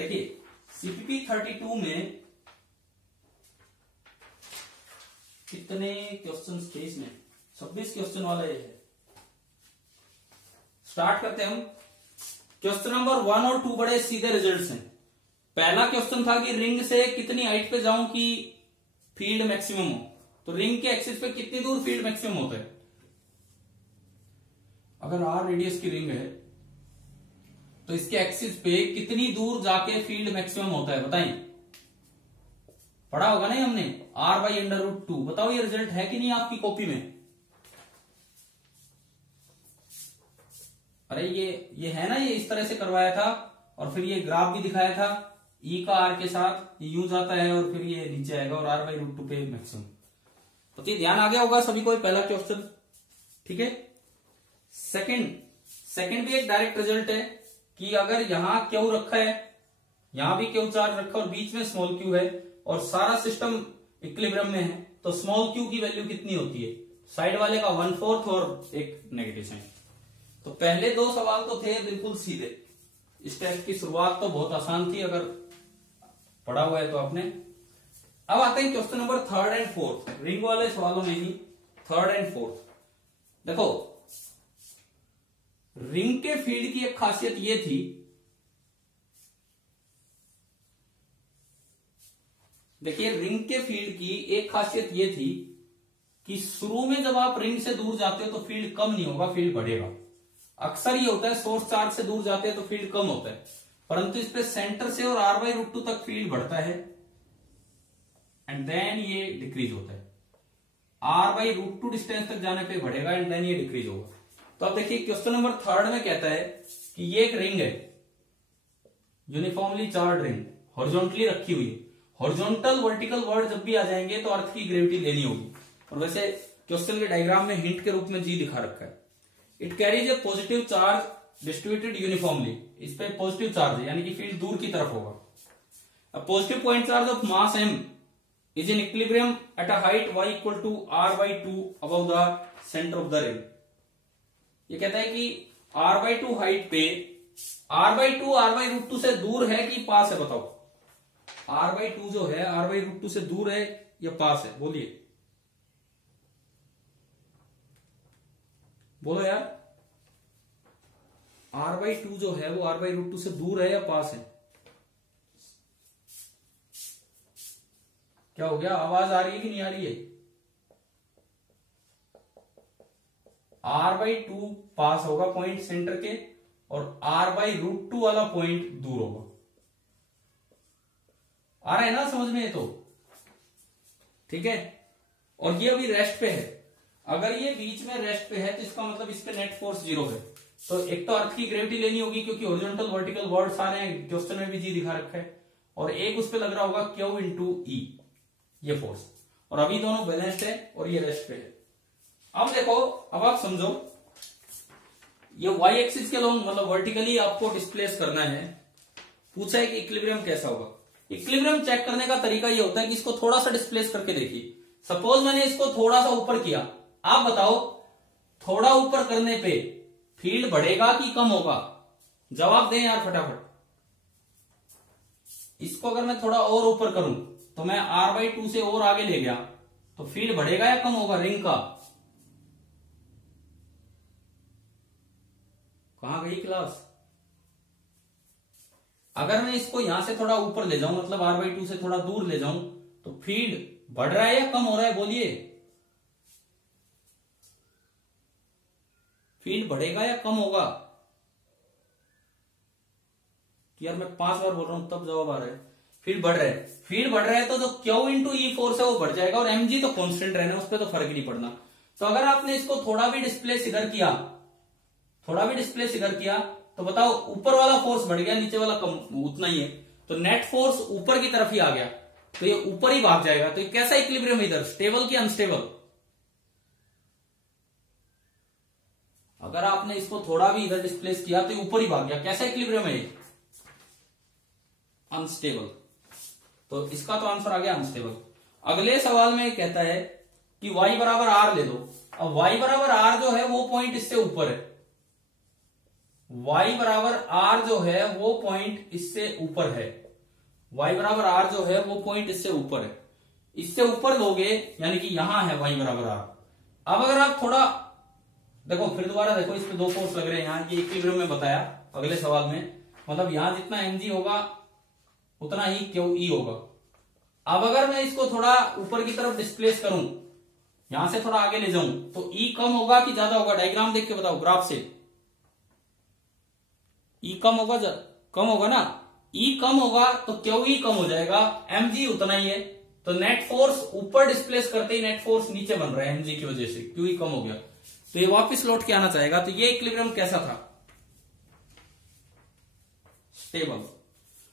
देखिए सीपीपी 32 में कितने क्वेश्चंस थे इसमें? 26 क्वेश्चन वाला ये है। स्टार्ट करते हैं हम। क्वेश्चन नंबर 1 और 2 बड़े सीधे रिजल्ट्स हैं। पहला क्वेश्चन था कि रिंग से कितनी हाइट पे जाऊं कि फील्ड मैक्सिमम हो। तो रिंग के एक्सिस पे कितनी दूर फील्ड मैक्सिमम होता है? अगर आर रेडियस की रिंग है तो इसके एक्सिस पे कितनी दूर जाके फील्ड मैक्सिमम होता है बताएं। पढ़ा होगा नहीं हमने, r/√2। बताओ ये रिजल्ट है कि नहीं आपकी कॉपी में? अरे ये है ना, ये इस तरह से करवाया था और फिर ये ग्राफ भी दिखाया था। E का R के साथ यूं जाता है और फिर ये नीचे आएगा और r/√2 पे मैक्सिमम। तो ये ध्यान आ गया होगा सभी को, पहला क्वेश्चन। ठीक है। सेकंड भी एक डायरेक्ट रिजल्ट है कि अगर यहां क्यू रखा है, यहां भी क्यू चार्ज रखा और बीच में स्मॉल क्यू है और सारा सिस्टम इक्विलिब्रियम में है, तो स्मॉल क्यू की वैल्यू कितनी होती है? साइड वाले का 1/4 और एक नेगेटिव साइन। तो पहले दो सवाल तो थे बिल्कुल सीधे। इस टेस्ट की शुरुआत तो बहुत आसान थी अगर पढ़ा हुआ है तो आपने। अब आते हैं question number 3rd and 4th, ring वाले सवालों में ही 3rd एंड 4th। देखो रिंग के फील्ड की एक खासियत ये थी, देखिए रिंग के फील्ड की एक खासियत ये थी कि शुरू में जब आप रिंग से दूर जाते हो तो फील्ड कम नहीं होगा, फील्ड बढ़ेगा। अक्सर ये होता है सोर्स चार्ज से दूर जाते हैं तो फील्ड कम होता है, परंतु इस पे सेंटर से और r/√2 तक फील्ड बढ़ता है एंड देन ये डिक्रीज होता है। r/√2 डिस्टेंस तक जाने पे बढ़ेगा एंड देन ये डिक्रीज होगा। तो अब देखिए क्वेश्चन नंबर 3rd में कहता है कि ये एक रिंग है, यूनिफॉर्मली चार्ज रिंग, हॉरिजॉन्टली रखी हुई है। हॉरिजॉन्टल वर्टिकल वर्ड जब भी आ जाएंगे तो अर्थ की ग्रेविटी लेनी होगी। और वैसे क्वेश्चन के डायग्राम में हिंट के रूप में जी दिखा रखा है। It carries A positive charge distributed uniformly. इस पे पॉजिटिव चार्ज है यानी कि फील्ड दूर की तरफ होगा। A positive point charge of mass m is in equilibrium at a height y equal to r/2 above the centre of the ring. ये कहता है कि r/2 हाइट पे r/2 r/√2 से दूर है कि पास है? बताओ r/2 जो है r/√2 से दूर है या पास है? बोलिए बोलो यार, r/2 जो है वो r/√2 से दूर है या पास है? क्या हो गया, आवाज आ रही है कि नहीं आ रही है? r/2 पास होगा पॉइंट सेंटर के और r/√2 वाला पॉइंट दूर होगा। आ रहा है ना समझ में? तो ठीक है। और ये अभी रेस्ट पे है। अगर ये बीच में रेस्ट पे है तो इसका मतलब इस पे नेट फोर्स 0 है। तो एक तो अर्थ की ग्रेविटी लेनी होगी क्योंकि हॉरिजॉन्टल वर्टिकल वर्ड सारे हैं, क्वेश्चन में भी जी दिखा रखा है, और एक उस पे लग रहा होगा Q × E, ये फोर्स। और अभी दोनों बैलेंस्ड है और ये रेस्ट पे है। अब देखो, अब आप समझो, ये y एक्सिस के लॉन्ग मतलब वर्टिकली आपको डिस्प्लेस करना है। पूछा है कि इक्विलिब्रियम कैसा होगा। इक्विलिब्रियम चेक करने का तरीका ये होता है कि इसको थोड़ा सा डिस्प्लेस करके देखिए। सपोज मैंने इसको थोड़ा सा ऊपर किया, आप बताओ थोड़ा ऊपर करने पे फील्ड बढ़ेगा कि कम होगा? जवाब दें यार फटाफट। इसको अगर मैं थोड़ा और ऊपर करूं तो मैं r/2 से और आगे ले गया तो फील्ड बढ़ेगा या कम होगा रिंग का? कहां गई क्लास? अगर मैं इसको यहां से थोड़ा ऊपर ले जाऊं मतलब r/2 से थोड़ा दूर ले जाऊं तो फील्ड बढ़ रहा है या कम हो रहा है? बोलिए, फील्ड बढ़ेगा या कम होगा? यार मैं 5 बार बोल रहा हूं तब जवाब आ रहा है। फील्ड बढ़ रहा है, फील्ड बढ़ रहा है तो जो Q × E फोर्स है वो बढ़ जाएगा और mg तो कांस्टेंट रहना, उस पर तो फर्क नहीं पड़ना। तो अगर आपने इसको थोड़ा भी डिस्प्लेस इधर किया, थोड़ा भी डिस्प्लेस इधर किया तो बताओ ऊपर वाला फोर्स बढ़ गया, नीचे वाला कम उतना ही है, तो नेट फोर्स ऊपर की तरफ ही आ गया, तो ये ऊपर ही भाग जाएगा। तो ये कैसा इक्विलिब्रियम इधर, स्टेबल कि अनस्टेबल? अगर आपने इसको थोड़ा भी इधर डिस्प्लेस किया तो ऊपर ही भाग गया, कैसा इक्विलिब्रियम है? अनस्टेबल। तो इसका तो आंसर आ गया अनस्टेबल। अगले सवाल में कहता है कि y = r ले दो। अब y = r जो है वो पॉइंट इससे ऊपर है, y बराबर r जो है वो पॉइंट इससे ऊपर है, y बराबर r जो है वो पॉइंट इससे ऊपर है, इससे ऊपर लोगे यानी कि यहां है y बराबर r। अब अगर आप थोड़ा देखो, फिर दोबारा देखो, इस पे दो फोर्स लग रहे हैं यहाँ, ये इक्विलिब्रियम में बताया अगले सवाल में, मतलब यहां जितना mg होगा उतना ही QE होगा। अब अगर मैं इसको थोड़ा ऊपर की तरफ डिस्प्लेस करूं, यहां से थोड़ा आगे ले जाऊं, तो E कम होगा कि ज्यादा होगा? डायग्राम देख के बताओ, ग्राफ से। E कम होगा, कम होगा ना? E कम होगा तो QE कम हो जाएगा, mg उतना ही है, तो नेट फोर्स ऊपर डिस्प्लेस करते ही नेट फोर्स नीचे बन रहा है mg की वजह से, QE कम हो गया, तो ये वापस लौट के आना चाहेगा। तो ये इक्विलिब्रियम कैसा था? स्टेबल।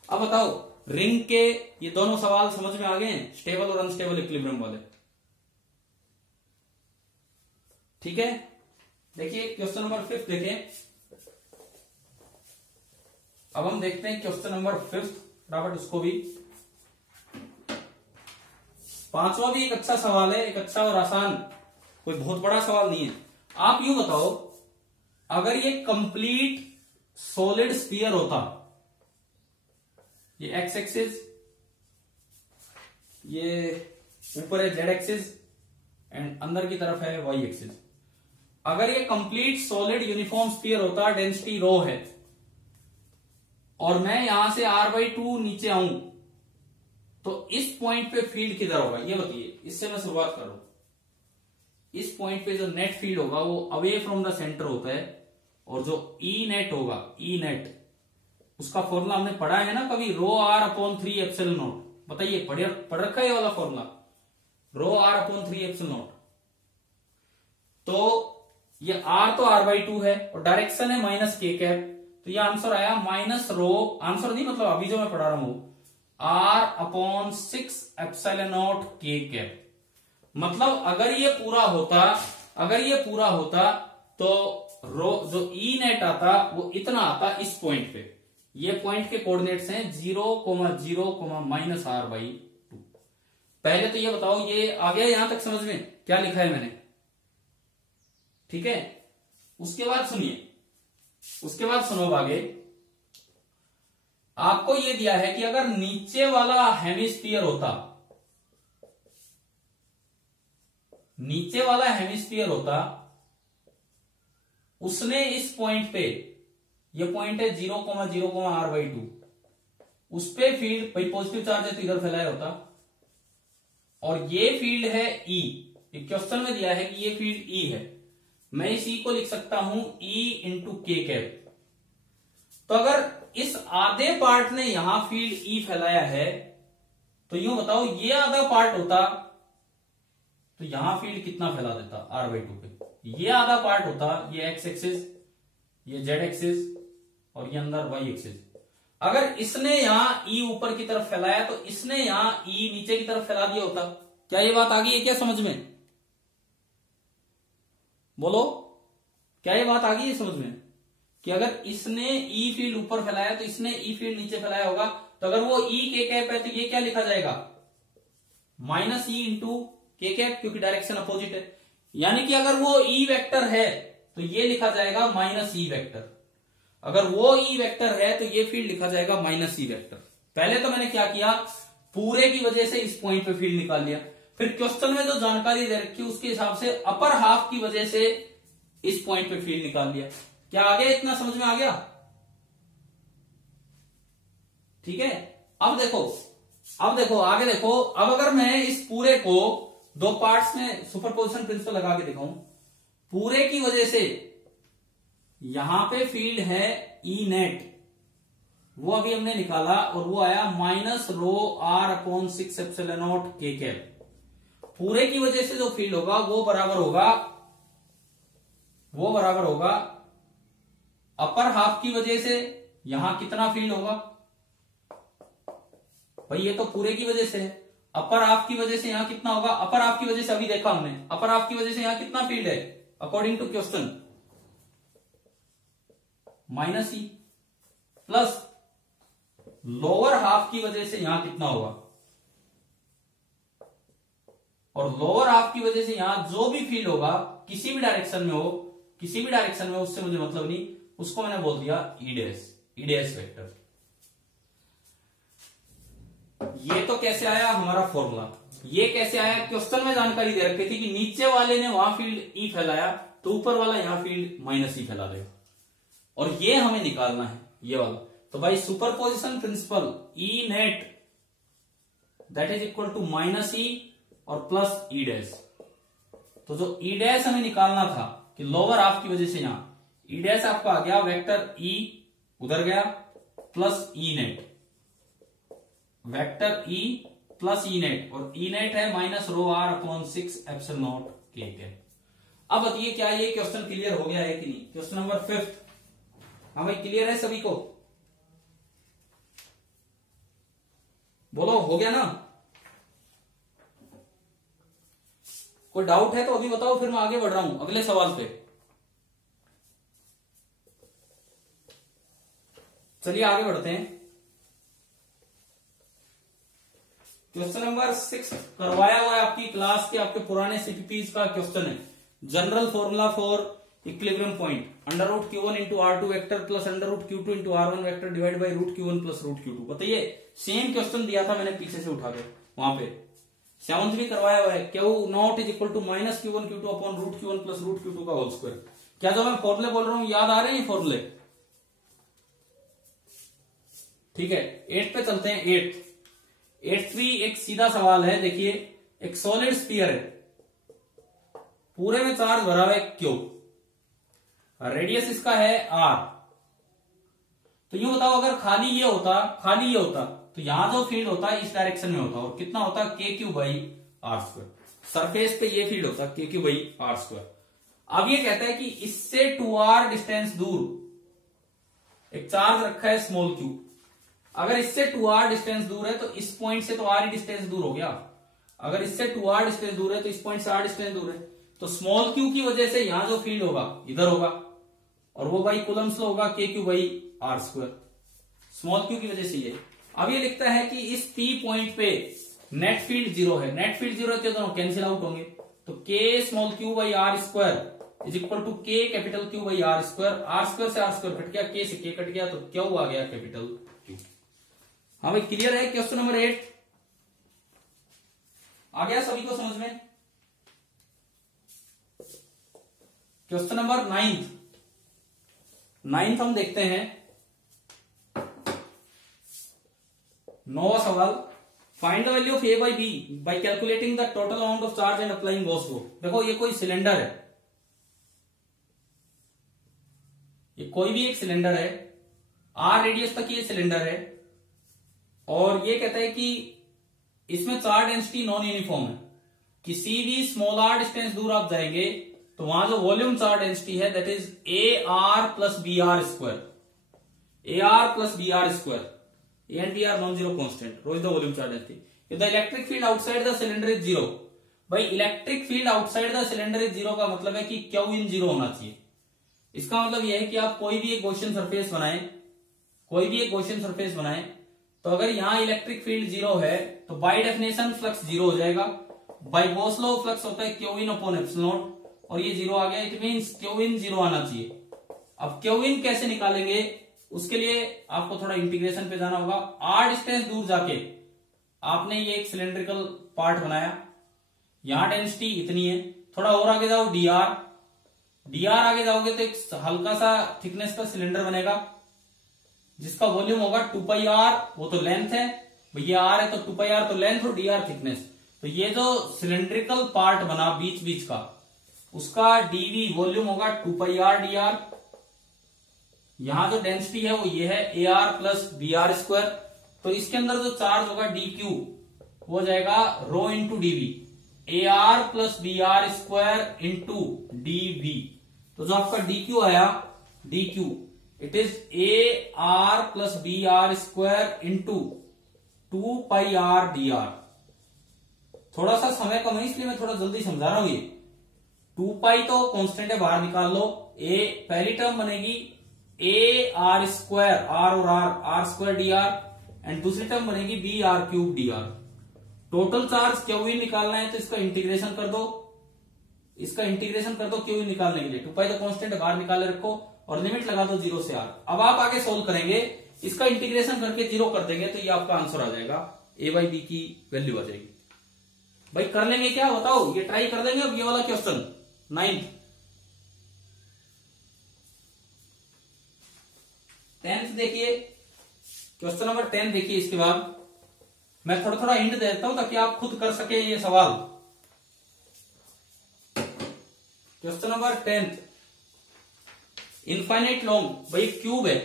अब बताओ, रिंग के ये दोनों सवाल समझ में आ गए हैं, स्टेबल और अनस्टेबल इक्विलिब्रियम वाले? ठीक है, देखिए क्वेश्चन नंबर 5 देखें। अब हम देखते हैं क्वेश्चन नंबर 5, फटाफट उसको भी। 5वां भी एक अच्छा सवाल है, एक अच्छा और आसान, कोई बहुत बड़ा सवाल नहीं है। आप यूं बताओ, अगर ये कंप्लीट सॉलिड स्फीयर होता, ये एक्स एक्सिस, ये ऊपर है जेड एक्सिस एंड अंदर की तरफ है वाई एक्सिस, अगर ये कंप्लीट सॉलिड यूनिफॉर्म स्फीयर होता, डेंसिटी रो है, और मैं यहां से r/2 नीचे आऊं, तो इस पॉइंट पे फील्ड किधर होगा? ये बताइए, इससे मैं शुरुआत कर रहा हूं। इस पॉइंट पे जो नेट फील्ड होगा वो अवे फ्रॉम द सेंटर होता है, और जो ई नेट होगा, ई नेट, उसका फॉर्मूला हमने पढ़ा है ना कभी, ρr/3ε0। बताइए, पढ़ रखा है ये वाला फॉर्मूला, ρr/3ε0। तो ये r तो r/2 है और डायरेक्शन है -k, तो ये आंसर आया माइनस रो, आंसर नहीं मतलब अभी जो मैं पढ़ा रहा हूं, r/6ε0 k। मतलब अगर ये पूरा होता तो रो जो ई नेट आता वो इतना आता इस पॉइंट पे। ये पॉइंट के कोऑर्डिनेट्स हैं 0,0, -r/2। पहले तो ये बताओ, ये आ गया यहां तक समझ में क्या लिखा है मैंने? ठीक है, उसके बाद सुनो आगे। आपको ये दिया है कि अगर नीचे वाला हेमिस्फीयर होता, उसने इस पॉइंट पे, ये पॉइंट है 0,0, उस पे फील्ड, भाई पॉजिटिव चार्ज है तो इधर फैलाया होता, और ये फील्ड है E। क्वेश्चन में दिया है कि ये फील्ड E है, मैं इस E को लिख सकता हूं E × k। तो अगर इस आधे पार्ट ने यहां फील्ड E फैलाया है, तो यूं बताओ, ये आधा पार्ट होता तो यहां फील्ड कितना फैला देता? r/2 पे। ये आधा पार्ट होता, ये x एक्सिस, ये z एक्सिस, और ये अंदर y एक्सिस। अगर इसने यहां E ऊपर की तरफ फैलाया तो इसने यहां E नीचे की तरफ फैला दिया होता। क्या ये बात आ गई है क्या समझ में? बोलो, क्या ये बात आ गई है समझ में कि अगर इसने E फील्ड ऊपर फैलाया तो इसने E फील्ड नीचे फैलाया होगा, तो अगर वो E k कैप है तो ये क्या लिखा जाएगा? -E × k कैप, क्योंकि डायरेक्शन अपोजिट है। यानी कि अगर वो E वेक्टर है तो ये लिखा जाएगा -E वेक्टर, अगर वो E वेक्टर है तो ये फील्ड लिखा जाएगा -E वेक्टर। पहले तो मैंने क्या किया, पूरे की वजह से इस पॉइंट पे फील्ड निकाल लिया, फिर क्वेश्चन में जो जानकारी दे रखी उसके हिसाब से अपर हाफ की वजह से इस पॉइंट पे फील्ड निकाल लिया। क्या आ गया? इतना समझ में आ गया? ठीक है, अब देखो आगे देखो। अब अगर मैं इस पूरे को दो पार्ट्स में सुपरपोजिशन प्रिंसिपल लगा के दिखाऊं, पूरे की वजह से यहां पे फील्ड है E नेट, वो अभी हमने निकाला और वो आया -ρr/6ε0 k। पूरे की वजह से जो फील्ड होगा वो बराबर होगा अपर हाफ की वजह से यहां कितना फील्ड होगा? भाई ये तो पूरे की वजह से है, अपर हाफ की वजह से यहां कितना होगा? अपर हाफ की वजह से अभी देखा हमने, अपर हाफ की वजह से यहां कितना फील्ड है according to question? -E, plus lower half की वजह से यहां कितना होगा? और लोअर हाफ की वजह से यहां जो भी फील्ड होगा किसी भी डायरेक्शन में हो, उससे मुझे मतलब नहीं, उसको मैंने बोल दिया ई डैश वेक्टर। ये तो कैसे आया हमारा फॉर्मूला, ये कैसे आया, क्वेश्चन में जानकारी दे रखी थी कि नीचे वाले ने वहां फील्ड ई फैलाया तो ऊपर वाला यहां फील्ड माइनस ई फैला देगा, और ये हमें निकालना है ये वाला। तो भाई superposition principle, E net that is equal to minus E और प्लस ई डैश। तो जो ई डैश हमें निकालना था कि लोअर हाफ की वजह से यहां ई डैश आपका आ गया वेक्टर ई उधर गया plus E net, vector E plus E net, और ई नेट है minus rho R upon 6 epsilon nought K. अब बताइए क्या ये क्वेश्चन क्लियर हो गया है कि नहीं। क्वेश्चन नंबर 5, हाँ भाई क्लियर है सभी को, बोलो हो गया ना। कोई डाउट है तो अभी बताओ, फिर मैं आगे बढ़ रहा हूं अगले सवाल पे। चलिए आगे बढ़ते हैं। क्वेश्चन नंबर 6 करवाया हुआ है आपकी क्लास के, आपके पुराने सीपीपीज का क्वेश्चन है। General formula for equilibrium point under root Q1 into R2 vector plus under root Q2 into R1 vector divide by root Q1 plus root Q2। बताइए, सेम क्वेश्चन दिया था मैंने पीछे से उठा के, वहां पे 7th भी करवाया हुआ है। Q nought is equal to minus Q1 Q2 upon root Q1 plus root Q2 का होल स्क्वायर। क्या जो मैं फॉर्मूले बोल रहा हूं याद आ रहे हैं फॉर्मूले? ठीक है, 8 पे चलते हैं। 8 भी एक सीधा सवाल है। देखिए, एक सॉलिड स्फीयर है, पूरे में चार्ज भरा हुआ है क्यू, रेडियस इसका है r। तो यूं बताओ, अगर खाली ये होता तो यहां जो फील्ड होता है इस डायरेक्शन में होता, और कितना होता है K Q by are square. Surface पे ये फील्ड होता है K Q by are square. अब ये कहता है कि इससे 2r डिस्टेंस दूर एक चार्ज रखा है स्मॉल क्यू। अगर इससे 2r डिस्टेंस दूर है तो इस पॉइंट से तो r ही डिस्टेंस दूर हो गया। अगर इससे 2r डिस्टेंस दूर है तो इस पॉइंट से r डिस्टेंस दूर है। तो स्मॉल क्यू की वजह से यहां जो फील्ड होगा इधर होगा, और वो बाई कूलम्स लॉ होगा K Q by are square, small Q की वजह से ये। अब ये लिखता है कि इस P पॉइंट पे नेट फील्ड 0 है। नेट फील्ड 0 है तो दोनों कैंसिल आउट होंगे। तो k small q by are square is equal to k capital q by are square. R square से आर स्क्वायर कट गया, के से के कट गया, तो क्यू आ गया कैपिटल क्यू। हाँ भाई क्लियर है क्वेश्चन नंबर 8? आ गया सभी को समझ में? क्वेश्चन नंबर 9 हम देखते हैं। 9वां सवाल, find the value of A by B by calculating the total amount of charge and applying Gauss law. देखो, ये कोई सिलेंडर है, ये कोई भी एक सिलेंडर है, आर रेडियस तक ये सिलेंडर है, और ये कहता है कि इसमें चार्ज डेंसिटी नॉन यूनिफॉर्म है। किसी भी स्मॉल आर डिस्टेंस दूर आप जाएंगे तो वहां जो वॉल्यूम चार्ज डेंसिटी है that is A R plus B are square, A are plus B are square. A and B are non zero constant, rho is the volume charge density. The electric field outside the cylinder is 0। भाई electric field outside the cylinder is 0 का मतलब है कि Q in 0 होना चाहिए। इसका मतलब यह है कि आप कोई भी एक गॉसियन सरफेस बनाएं, तो अगर यहां इलेक्ट्रिक फील्ड 0 है तो बाय डेफिनेशन फ्लक्स 0 हो जाएगा। बाय गॉस लॉ फ्लक्स होता है Q in upon epsilon not, और ये 0 आ गया, इट मींस क्यू इन 0 आना चाहिए। अब क्यू इन कैसे निकालेंगे, उसके लिए आपको थोड़ा इंटीग्रेशन पे जाना होगा। आर डिस्टेंस दूर जाके आपने ये एक सिलेंड्रिकल पार्ट बनाया, यहां डेंसिटी इतनी है, थोड़ा और आगे जाओ डीआर आगे जाओगे तो एक हल्का सा थिकनेस का सिलेंडर बनेगा जिसका वॉल्यूम होगा 2 पाई आर, वो तो लेंथ है, भैया आर है तो 2 पाई आर तो लेंथ और डी आर थिकनेस। तो ये जो सिलेंड्रिकल पार्ट बना बीच बीच का, उसका डीवी वॉल्यूम होगा 2 पाई आर डी आर। यहां जो डेंसिटी है वो ये है A are plus B are square. तो इसके अंदर जो चार्ज होगा डी क्यू हो जाएगा rho into dv, a are plus B are square into dv. तो जो आपका डी क्यू आया, d q it is A R plus B are square into 2 pi r d r. थोड़ा सा समय कम है इसलिए मैं थोड़ा जल्दी समझा रहा हूं। ये 2 पाई तो कांस्टेंट है, बाहर निकाल लो। ए पहली टर्म बनेगी ए आर स्क्वायर, आर और r square d r, and दूसरी टर्म बनेगी b r cube d r. Total charge q in निकालना है तो इसका इंटीग्रेशन कर दो, क्यू इन निकालने के लिए 2 पाई तो कांस्टेंट बाहर निकाले रखो, और लिमिट लगा दो 0 से r। अब आप आगे सोल्व करेंगे, इसका इंटीग्रेशन करके 0 कर देंगे तो ये आपका आंसर आ जाएगा, a/b की वैल्यू आ जाएगी। भाई कर लेंगे क्या बताओ, ये ट्राई कर देंगे। अब ये वाला क्वेश्चन 9th 10th देखिए, क्वेश्चन नंबर 10 देखिए। इसके बाद मैं थोड़ा थोड़ा हिंट देता हूं ताकि आप खुद कर सके ये सवाल। Question number 10th, infinite long, भाई क्यूब है।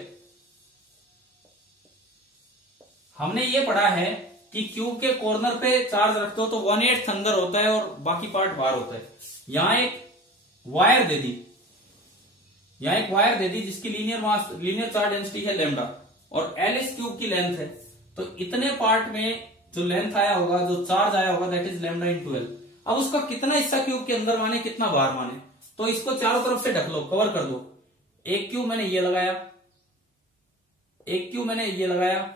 हमने ये पढ़ा है कि क्यूब के कॉर्नर पे चार्ज रखते हो तो 1/8 अंदर होता है और बाकी पार्ट बाहर होता है। यहां एक वायर दे दी, जिसकी लीनियर चार्ज डेंसिटी है लैम्डा, और एल इस क्यूब की लेंथ है। तो इतने पार्ट में जो लेंथ आया होगा, जो चार्ज आया होगा, that is lambda into L. अब उसका कितना हिस्सा क्यूब के अंदर माने, कितना बाहर माने, तो इसको चारों तरफ से ढक लो, कवर कर दो। एक क्यूब मैंने ये लगाया, एक क्यूब मैंने ये लगाया,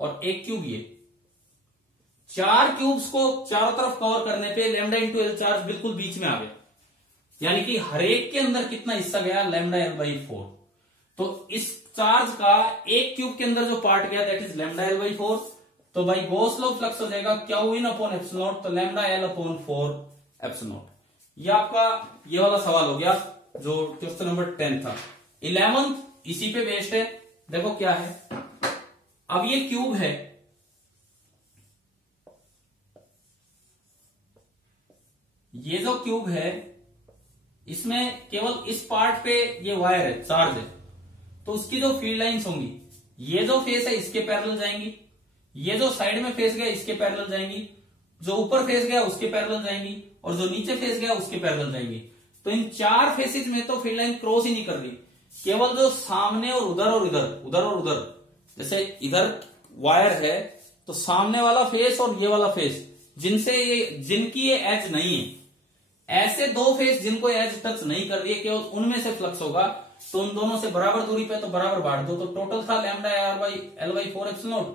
और एक क्यूब ये। 4 क्यूब्स को चारों तरफ कवर करने पे लैम्डा इंटू एल चार्ज बिल्कुल बीच में आ गया, यानी कि हर एक के अंदर कितना हिस्सा गया, लैम्डा एल बाई 4। तो इस चार्ज का एक क्यूब के अंदर जो पार्ट गया that is lambda l by 4। तो भाई गॉस लॉ फ्लक्स हो जाएगा q in upon epsilon nought, तो lambda l upon 4 epsilon nought. ये आपका ये वाला सवाल हो गया जो क्वेश्चन नंबर 10 था। 11th इसी पे बेस्ड है। देखो क्या है, अब ये क्यूब है, ये जो क्यूब है इसमें केवल इस पार्ट पे ये वायर है, चार्ज है, तो उसकी जो फील्ड लाइंस होंगी, ये जो फेस है इसके पैरेलल जाएंगी, ये जो साइड में फेस गया इसके पैरेलल जाएंगी, जो ऊपर फेस गया उसके पैरेलल जाएंगी, और जो नीचे फेस गया उसके पैरेलल जाएंगी। तो इन 4 फेसेज में तो फील्ड लाइन क्रॉस ही नहीं कर रही, केवल जो सामने और उधर और इधर, उधर और उधर, जैसे इधर वायर है तो सामने वाला फेस और ये वाला फेस जिनकी ये एज नहीं है, ऐसे 2 फेस जिनको एज टच नहीं कर रही है, केवल उनमें से फ्लक्स होगा। तो उन दोनों से बराबर दूरी पे तो बराबर बांट दो। तो टोटल था lambda l by 4 epsilon nought,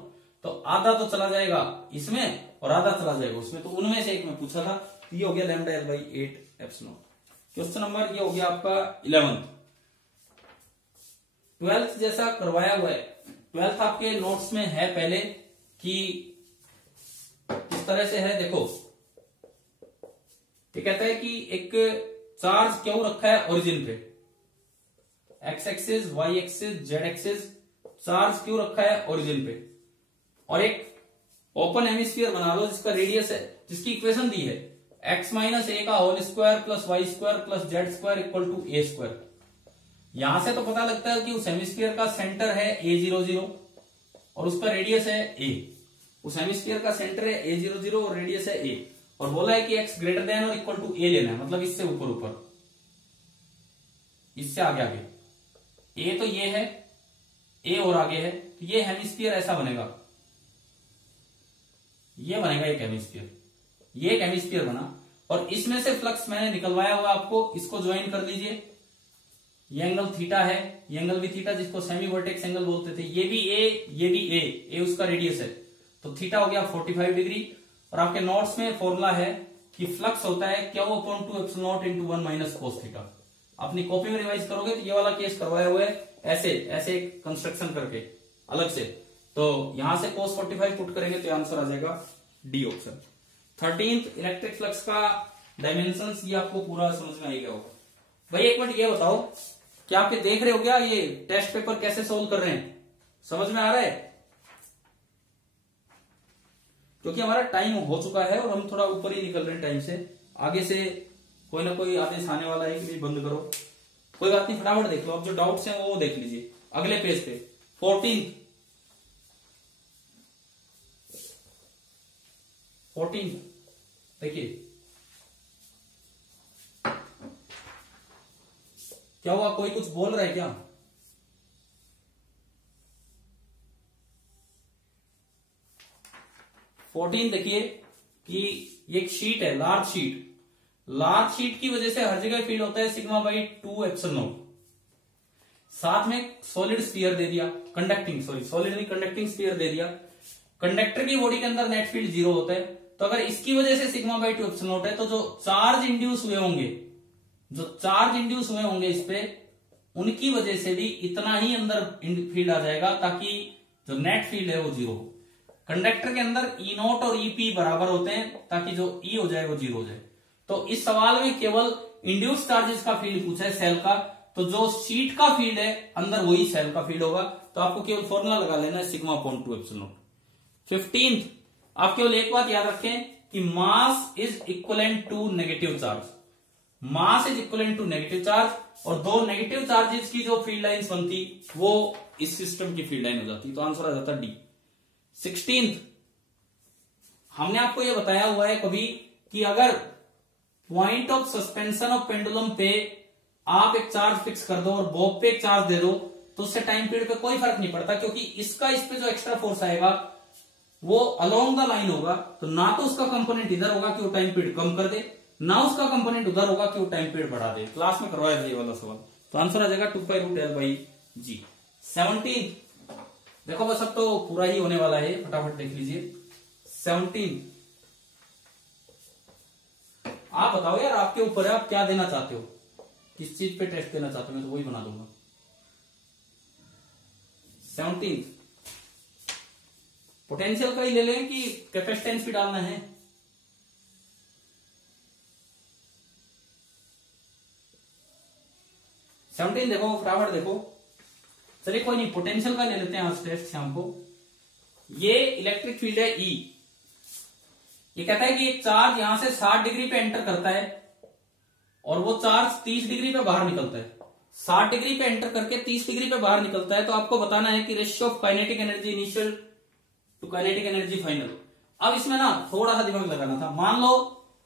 तो आधा तो चला जाएगा इसमें और आधा चला जाएगा उसमें, तो उनमें से एक में पूछा था, तो ये हो गया lambda l by 8 epsilon not. Question number ये हो गया आपका 11th। 12th जैसा करवाया हुआ है, 12th आपके नोट्स में है पहले कि किस तरह से है। देखो ये कहता है कि एक चार्ज क्यों रखा है ओरिजिन पे, X axis, Y axis, Z axis, charge क्यों रखा है ओरिजिन पे, और एक ओपन हेमिस्फीयर बना लो जिसका रेडियस है, जिसकी इक्वेशन दी है x माइनस ए का whole square plus Y square plus Z square equal to A square. यहां से तो पता लगता है कि उस हेमिस्फीयर का सेंटर है a00 और उसका रेडियस है a। उस हेमिस्फीयर का सेंटर है a00 और रेडियस है a, और बोला है कि x ग्रेटर देन और इक्वल टू a लेना है, मतलब इससे ऊपर ऊपर, इससे आगे आगे। a तो ये है, a और आगे है, तो ये हेमिस्फीयर ऐसा बनेगा, ये बनेगा एक हेमिस्फीयर, ये एक हेमिस्फीयर बना, और इसमें से फ्लक्स मैंने निकलवाया हुआ आपको, इसको ज्वाइन कर लीजिए। ये एंगल थीटा है, ये एंगल भी थीटा, जिसको सेमी वर्टेक्स एंगल बोलते थे। ये भी ए, ये भी ए उसका रेडियस है, तो थीटा हो गया 45 डिग्री। और आपके नोट्स में फॉर्मूला है कि फ्लक्स होता है Q upon 2 epsilon not into 1 minus cos theta. अपनी कॉपी में रिवाइज करोगे तो ये वाला केस करवाया हुआ है ऐसे ऐसे कंस्ट्रक्शन करके अलग से, तो यहां से cos 45 पुट करेंगे तो आंसर आ जाएगा D option. 13th electric flux का डायमेंशंस, ये आपको पूरा समझ में आएगा होगा। भाई एक मिनट ये बताओ, क्या आपके देख रहे हो क्या ये टेस्ट पेपर कैसे सोल्व कर रहे हैं, समझ में आ रहा है? क्योंकि हमारा टाइम हो चुका है और हम थोड़ा ऊपर ही निकल रहे हैं टाइम से। आगे से कोई ना कोई आदेश आने वाला है कि बंद करो, कोई बात नहीं, फटाफट देख लो। अब जो डाउट्स हैं वो देख लीजिए अगले पेज पे। 14 देखिए क्या हुआ, कोई कुछ बोल रहा है क्या? देखिए कि एक शीट है, लार्ज शीट। लार्ज शीट की वजह से हर जगह फील्ड होता है सिग्मा बाई 2 एप्सिलॉन नॉट। साथ में सॉलिड स्फीयर दे दिया, सॉलिड नहीं कंडक्टिंग स्फीयर दे दिया। कंडक्टर की बॉडी के अंदर नेट फील्ड 0 होता है, तो अगर इसकी वजह से सिग्मा बाई 2 एप्सिलॉन नॉट है, तो जो चार्ज इंड्यूस हुए होंगे जो चार्ज इंड्यूस हुए होंगे इस पे, उनकी वजह से भी इतना ही अंदर फील्ड आ जाएगा, ताकि जो नेट फील्ड है वो जीरो हो। कंडक्टर के अंदर ई नॉट और ईपी बराबर होते हैं, ताकि जो ई हो जाए वो जीरो हो जाए। तो इस सवाल में केवल इंड्यूस चार्जेस का फील्ड पूछा है, सेल का, तो जो शीट का फील्ड है अंदर वही सेल का फील्ड होगा। तो आपको केवल फॉर्मूला लगा लेना है sigma upon 2 epsilon not. 15th, आप केवल एक बात याद रखें कि mass is equivalent to negative charge. Mass is equivalent to negative charge, और दो नेगेटिव चार्जेस की जो फील्ड लाइंस बनती वो इस सिस्टम की फील्ड लाइन हो जाती। तो आंसर आ जाता डी। 16th, हमने आपको यह बताया हुआ है कभी कि अगर point of suspension of pendulum पे आप एक चार्ज फिक्स कर दो और बॉब पे एक चार्ज दे दो, तो उससे टाइम पीरियड पे कोई फर्क नहीं पड़ता, क्योंकि इसका इस पे जो एक्स्ट्रा फोर्स आएगा वो अलोंग द लाइन होगा। तो ना तो उसका कंपोनेंट इधर होगा कि वो टाइम पीरियड कम कर दे, ना उसका कंपोनेंट उधर होगा कि वो टाइम पीरियड बढ़ा दे। क्लास में करवाया ये वाला सवाल। तो आंसर आ जाएगा 2π√L/g। 17, देखो बस अब तो पूरा ही होने वाला है, फटाफट देख लीजिए। 17, आप बताओ यार, आपके ऊपर है, आप क्या देना चाहते हो, किस चीज पे टेस्ट देना चाहते हो, मैं तो वही बना दूंगा। 17, पोटेंशियल का ही ले लें कि कैपेसिटेंस भी डालना है? देखो फटाफट देखो, चलिए कोई नहीं, पोटेंशियल का ले लेते हैं आज टेस्ट शाम को। ये इलेक्ट्रिक फील्ड है ई। ये कहता है कि एक चार्ज यहां से 60 डिग्री पे एंटर करता है और वो चार्ज 30 डिग्री पे बाहर निकलता है। 60 डिग्री पे एंटर करके 30 डिग्री पे बाहर निकलता है। तो आपको बताना है कि ratio of kinetic energy initial to kinetic energy final. अब इसमें ना थोड़ा सा दिमाग लगाना था। मान लो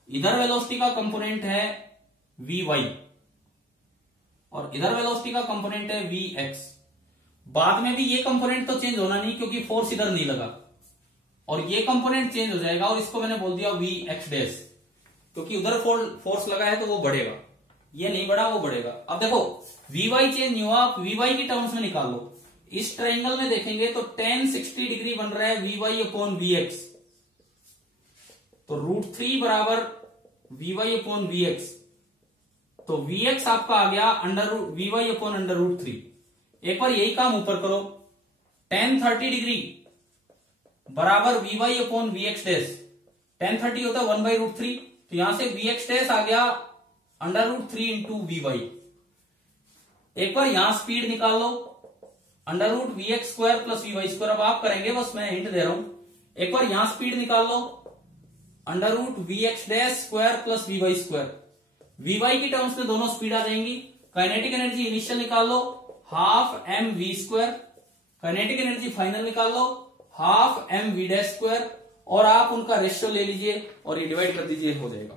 इधर वेलोसिटी का कंपोनेंट है Vy और इधर वेलोसिटी का कंपोनेंट है Vx। बाद में भी ये कंपोनेंट तो चेंज होना नहीं, क्योंकि फोर्स इधर नहीं लगा, और ये कंपोनेंट चेंज हो जाएगा, और इसको मैंने बोल दिया Vx डैश, क्योंकि उधर फोर्स लगा है तो वो बढ़ेगा, ये नहीं बढ़ा वो बढ़ेगा। अब देखो Vy चेंज नहीं हुआ, आप Vy की टर्म्स में निकाल लो। इस ट्रायंगल में देखेंगे तो tan 60 डिग्री बन रहा है Vy अपॉन Vx, तो √3 बराबर Vy अपॉन Vx। तो Vx आपका आ गया Vy अपॉन √3। एक बार यही काम ऊपर करो, tan 30 डिग्री बराबर Vy upon Vx dash. tan 30 होता है 1/√3, तो यहां से Vx डैश आ गया √3 इंटू Vy। एक बार यहां स्पीड निकाल लो, √Vx² प्लस Vy²। अब आप करेंगे, बस मैं हिंट दे रहा हूं। एक बार यहां स्पीड निकाल लो, √Vx² प्लस Vy²। Vy की टर्म्स में दोनों स्पीड आ जाएंगी। काइनेटिक एनर्जी इनिशियल निकाल लो, ½ mv²। काइनेटिक एनर्जी फाइनल निकाल लो, ½ mv'²। और आप उनका रेशियो ले लीजिए और ये डिवाइड कर दीजिए, हो जाएगा।